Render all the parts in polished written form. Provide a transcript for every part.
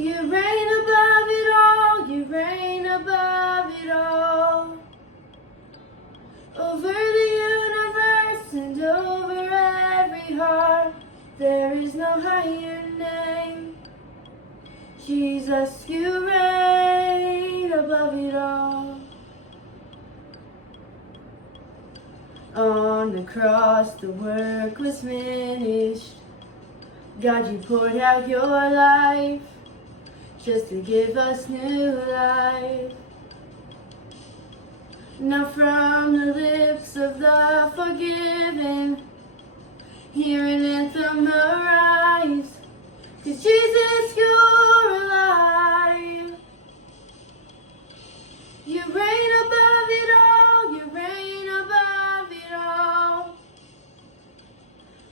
You reign above it all, you reign above it all. Over the universe and over every heart, there is no higher name. Jesus, you reign above it all. On the cross the work was finished. God, you poured out your life just to give us new life. Now from the lips of the forgiven, hear an anthem arise, 'cause Jesus, you're alive. You reign above it all, you reign above it all.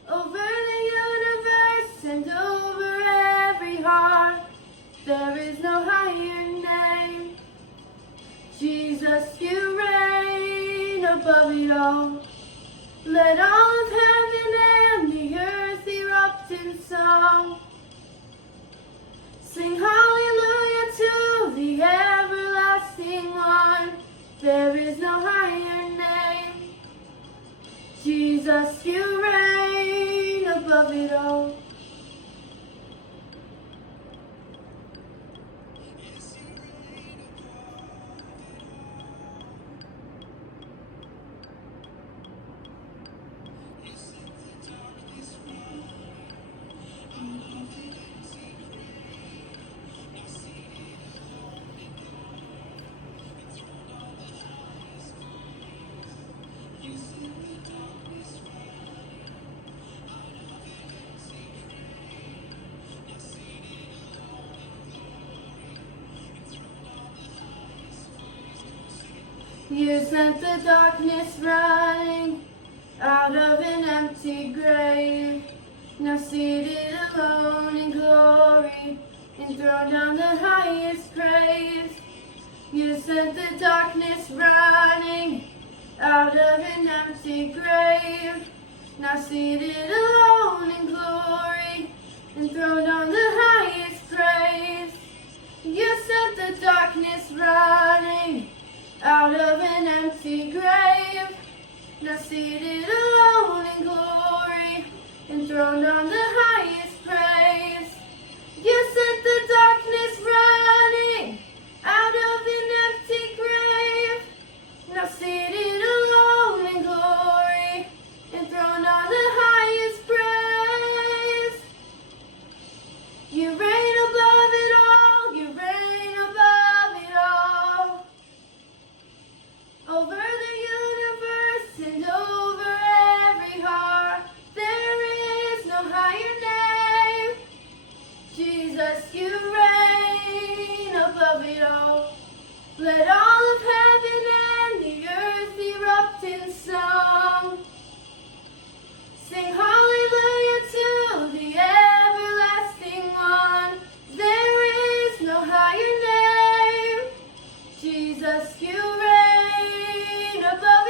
Over the universe and over every heart, there is no higher name. Jesus, you reign above it all. Let all of heaven and the earth erupt in song. Sing hallelujah to the everlasting one. There is no higher name. Jesus, you reign above it all. You sent the darkness running out of an empty grave. Now seated alone in glory, enthroned on the highest praise. You sent the darkness running out of an empty grave. Now seated alone in glory, enthroned on the highest praise. You sent the darkness running out of an empty grave, now seated alone in glory, enthroned on the highest praise. You sent the darkness running out of an empty grave, now seated alone in glory, enthroned on the highest praise. You reign above it all, you reign above it all. Over the universe and over every heart, there is no higher name. Jesus, you reign above it all. Let all of heaven and the earth erupt in song. Sing hallelujah to the everlasting one. There is no higher name. Jesus, you reign above